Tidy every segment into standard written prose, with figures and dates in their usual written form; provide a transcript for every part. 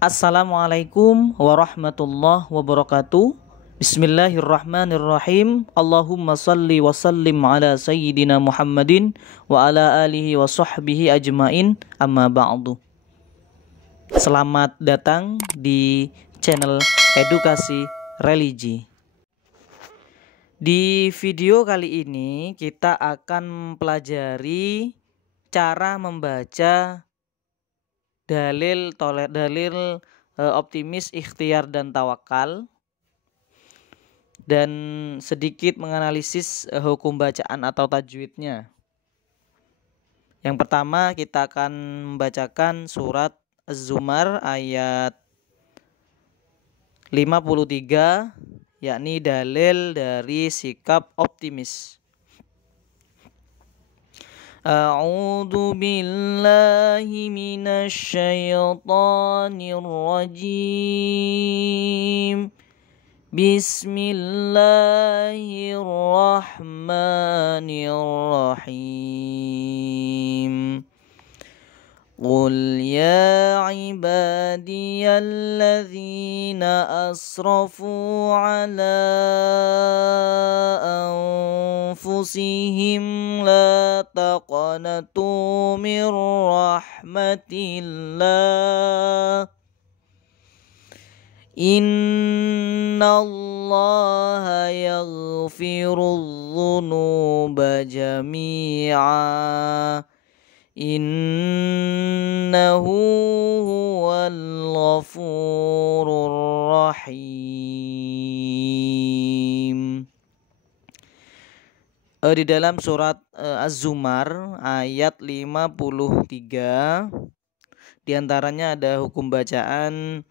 Assalamualaikum warahmatullahi wabarakatuh. Bismillahirrahmanirrahim. Allahumma salli wa sallim ala sayyidina Muhammadin wa ala alihi wa sahbihi ajmain, amma ba'du. Selamat datang di channel Edukasi Religi. Di video kali ini kita akan mempelajari cara membaca dalil optimis, ikhtiar, dan tawakal, dan sedikit menganalisis hukum bacaan atau tajwidnya. Yang pertama kita akan membacakan surat Az-Zumar ayat 53, yakni dalil dari sikap optimis. A'udzu billahi minasy syaithanir rajim. Bismillahirrahmanirrahim. Qul ya ibadiyalladzina asrafu ala anfusihim la taqnatu min rahmatillah innallaha yaghfirudz-dzunuba jami'a innahu huwal ghafurur rahim. Di dalam surat Az-Zumar ayat 53 diantaranya ada hukum bacaan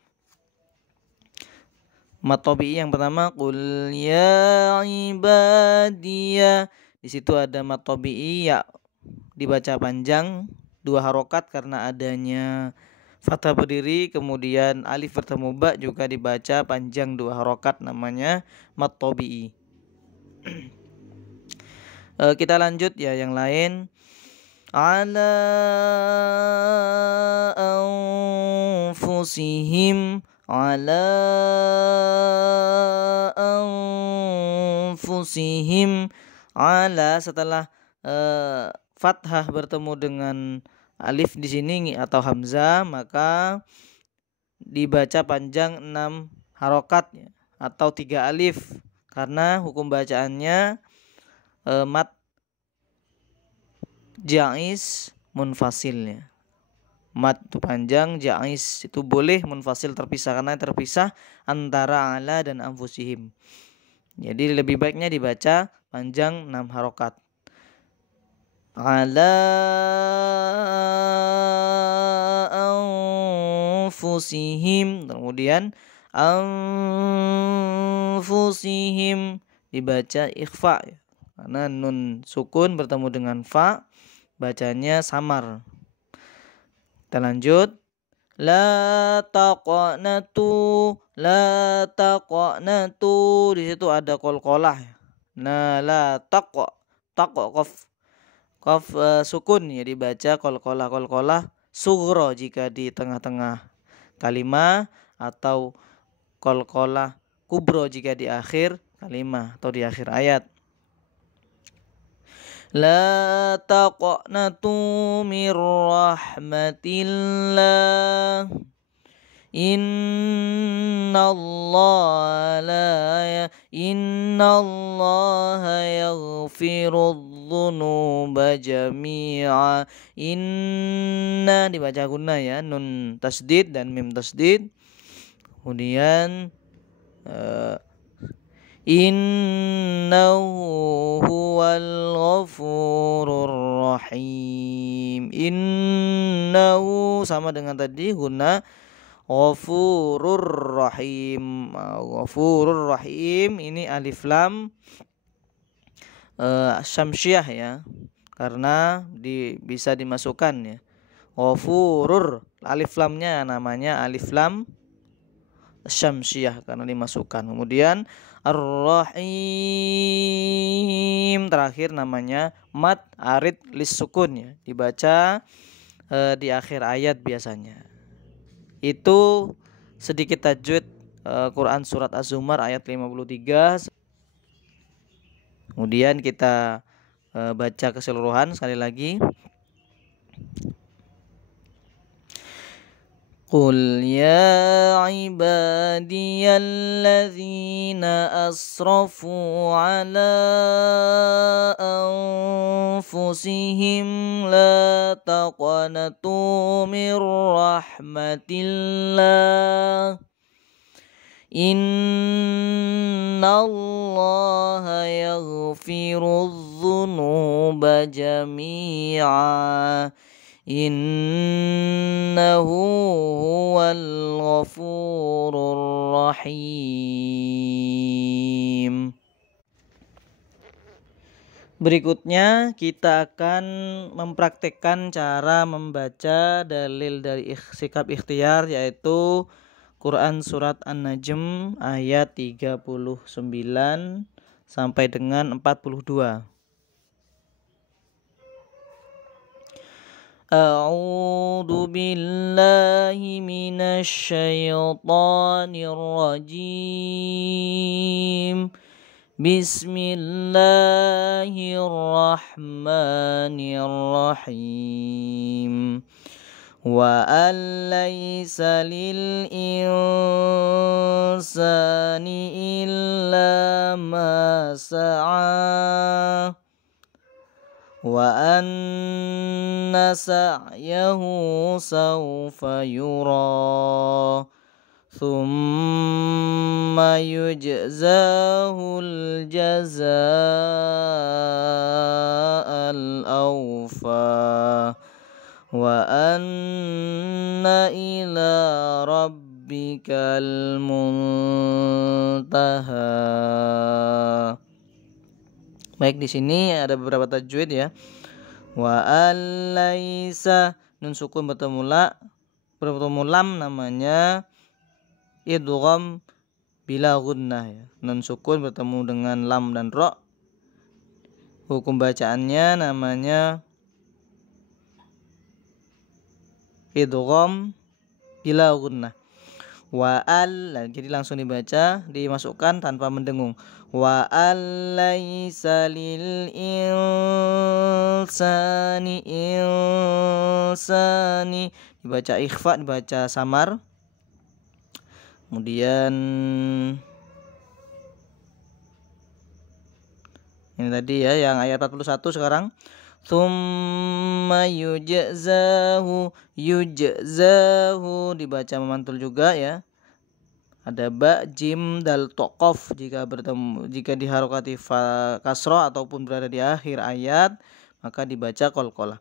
mat tabi'i. Yang pertama, qul ya ibadiyah. Di situ ada mat tabi'i, ya dibaca panjang 2 harokat karena adanya fathah berdiri, kemudian alif bertemu ba juga dibaca panjang 2 harokat, namanya mat tabi'i. Kita lanjut ya yang lain. Ala anfusihim, ala anfusihim, ala setelah fathah bertemu dengan alif di sini atau hamzah, maka dibaca panjang 6 harokat atau 3 alif karena hukum bacaannya mat jaiz munfasilnya. Mat itu panjang, jaiz itu boleh, munfasil terpisah karena terpisah antara ala dan anfusihim. Jadi lebih baiknya dibaca panjang 6 harokat. Ala anfusihim, kemudian anfusihim dibaca ikhfa karena nun sukun bertemu dengan fa, bacanya samar. Kita lanjut. La taqnatu, la taqnatu, di situ ada qalqalah. Nah, la qaf sukun ya, dibaca qalqalah sughra jika di tengah-tengah kalimah, atau qalqalah kubra jika di akhir kalimah atau di akhir ayat. La taqnatu mir rahmatillah innallaha yaghfirudz-dzunuba jami'a. Inna dibaca gunna ya, nun tasdid dan mim tasdid. Kemudian innahu huwal ghafurur rahim. Innahu sama dengan tadi gunna, ghafurur rahim. Ghafurur rahim ini alif lam syamsiah ya, karena bisa dimasukkan ya. Ghafurur, alif lamnya namanya alif lam syamsiah karena dimasukkan. Kemudian Ar-Rahim terakhir namanya mat arid lis sukun ya, dibaca di akhir ayat biasanya. Itu sedikit tajwid Quran surat Az-Zumar ayat 53. Kemudian kita baca keseluruhan sekali lagi. Qul ya ibadiyalladzina asrafu ala anfusihim la taqnatu mir rahmatillah innallaha yaghfirudz dzunuba jami'a innahu huwal ghafurur rahim. Berikutnya kita akan mempraktekkan cara membaca dalil dari sikap ikhtiar, yaitu Quran surat An-Najm ayat 39 sampai dengan 42. A'udzu billahi minasy syaithanir rajim. Bismillahirrahmanirrahim. Wa alaysa lil insani illa ma sa'a wa anna sa'yahu sawfa yura thumma yujzahul jazaa'al awfa wa anna ila rabbikal muntaha. Baik, di sini ada beberapa tajwid ya. Wa alaysa, nun sukun bertemu lam namanya idgham bila gunnah ya. Nun sukun bertemu dengan lam dan ra. Hukum bacaannya namanya idgham bila gunnah. Wa jadi langsung dibaca, dimasukkan tanpa mendengung. Wa alaysa lil insani dibaca ikhfa, dibaca samar. Kemudian ini tadi ya yang ayat 41 sekarang. Tsumma yujzahu dibaca memantul juga ya. Ada ba, jim, dal, toqof jika diharokati kasroh ataupun berada di akhir ayat maka dibaca qalqalah.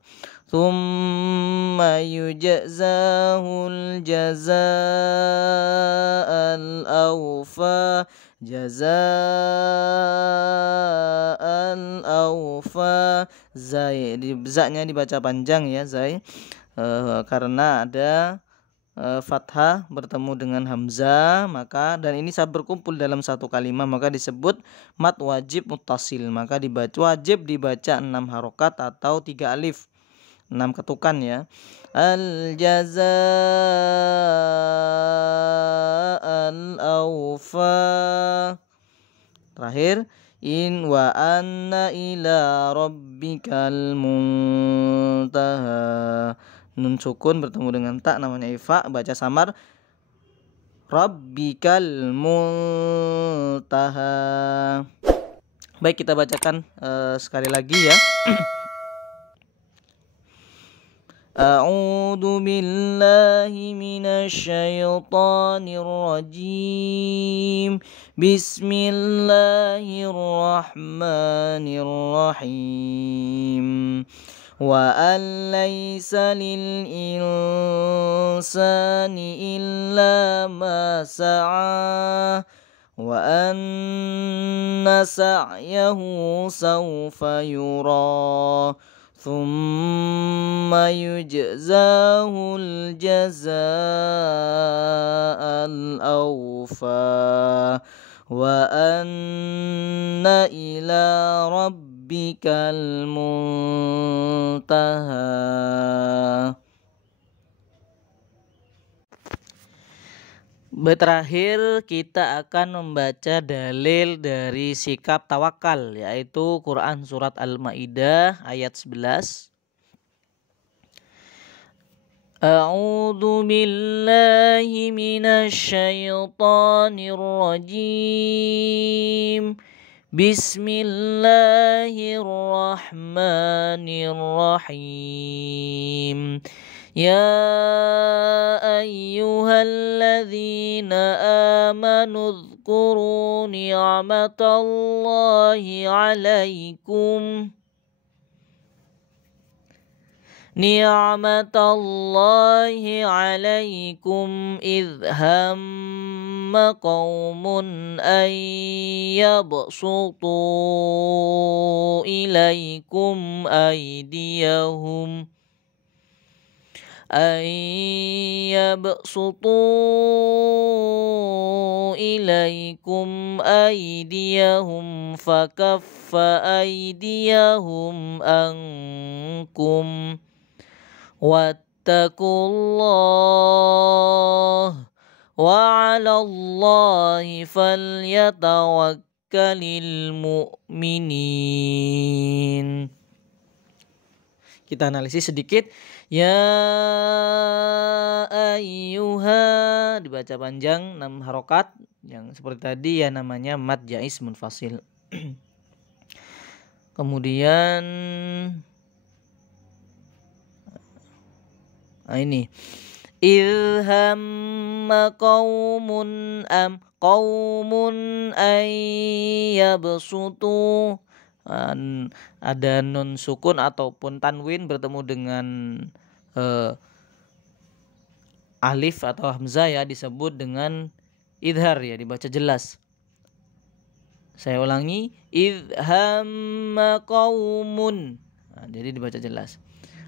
Tsumma yujzahul jazaa'al awfa zai, zaknya dibaca panjang ya zai, karena ada fathah bertemu dengan hamzah, maka dan ini saat berkumpul dalam satu kalimat maka disebut mat wajib muttasil, maka wajib dibaca 6 harokat atau 3 alif, 6 ketukan ya. Al jazaa'al awfa. Terakhir in wa anna ila rabbikal muntaha. Nun sukun bertemu dengan tak namanya ifa, baca samar rabbikal muntaha. Baik, kita bacakan sekali lagi ya. A'udzu billahi minasy syaithanir rajim. Bismillahirrahmanirrahim. Wa alaysa lil insani illa ma sa'a wa anna sa'yahu sawfa yura thumma yujzahul jazaa'al awfa wa anna ila rabbikal muntaha. Terakhir kita akan membaca dalil dari sikap tawakal, yaitu Quran surat Al-Maidah ayat 11. A'udzu billahi minasy syaithanir rajim. Bismillahirrahmanirrahim. Ya ayyuhalladzina amanu dzkuru ni'matallahi 'alaikum idh hamma qaumun an yabsutu ilaikum aydiyahum fakaffa aydiyahum ankum wattaqullah wa 'alallahi falyatawakkalul mu'minin. Kita analisis sedikit. Ya ayyuha dibaca panjang 6 harokat, yang seperti tadi ya namanya mad jaiz munfasil. Kemudian ini idhamma qaumun ayyabsutu, ada nun sukun ataupun tanwin bertemu dengan alif atau hamzah ya, disebut dengan idhar ya, dibaca jelas. Saya ulangi, idhamma qaumun, jadi dibaca jelas.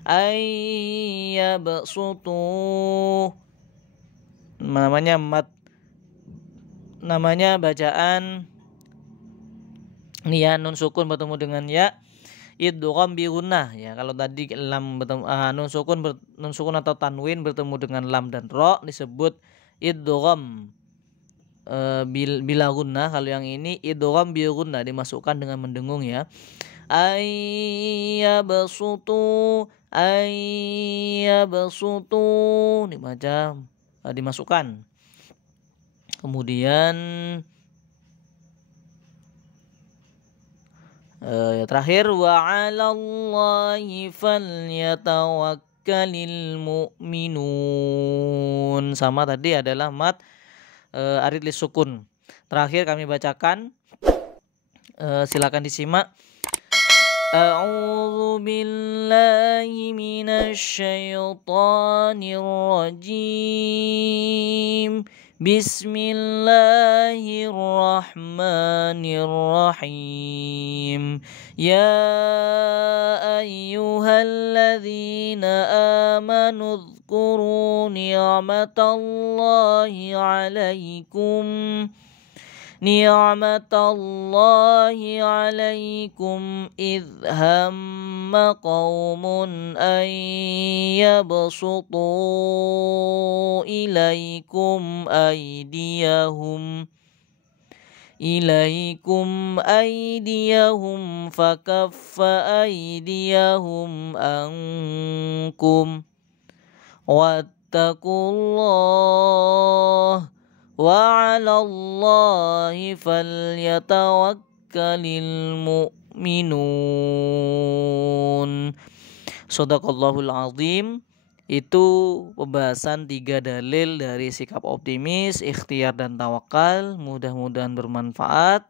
Ayyabsutu, namanya bacaan ya, nun sukun bertemu dengan ya, idgham bi gunnah ya. Kalau tadi lam bertemu nun sukun atau tanwin bertemu dengan lam dan ro disebut idgham bila gunnah. Kalau yang ini idgham bi gunnah, dimasukkan dengan mendengung ya. Ayyabsutu dibaca dimasukkan. Kemudian terakhir wa 'alallahi falyatawakkalul mu'minun. Sama tadi adalah mad arid lis sukun. Terakhir kami bacakan, silakan disimak. A'udzu billahi minasy syaithanir rajim. Bismillahirrahmanirrahim. Ya ayyuhalladzina amanu dzkuru ni'matallahi 'alaikum idh hamma qaumun an yabsutu ilaikum aydiyahum fakaffa aydiyahum ankum wattaqullah wa 'alallahi falyatawakkalul mu'minun. Shadaqallahul azim. Itu pembahasan 3 dalil dari sikap optimis, ikhtiar dan tawakal. Mudah-mudahan bermanfaat.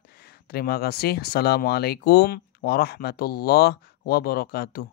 Terima kasih. Assalamualaikum warahmatullahi wabarakatuh.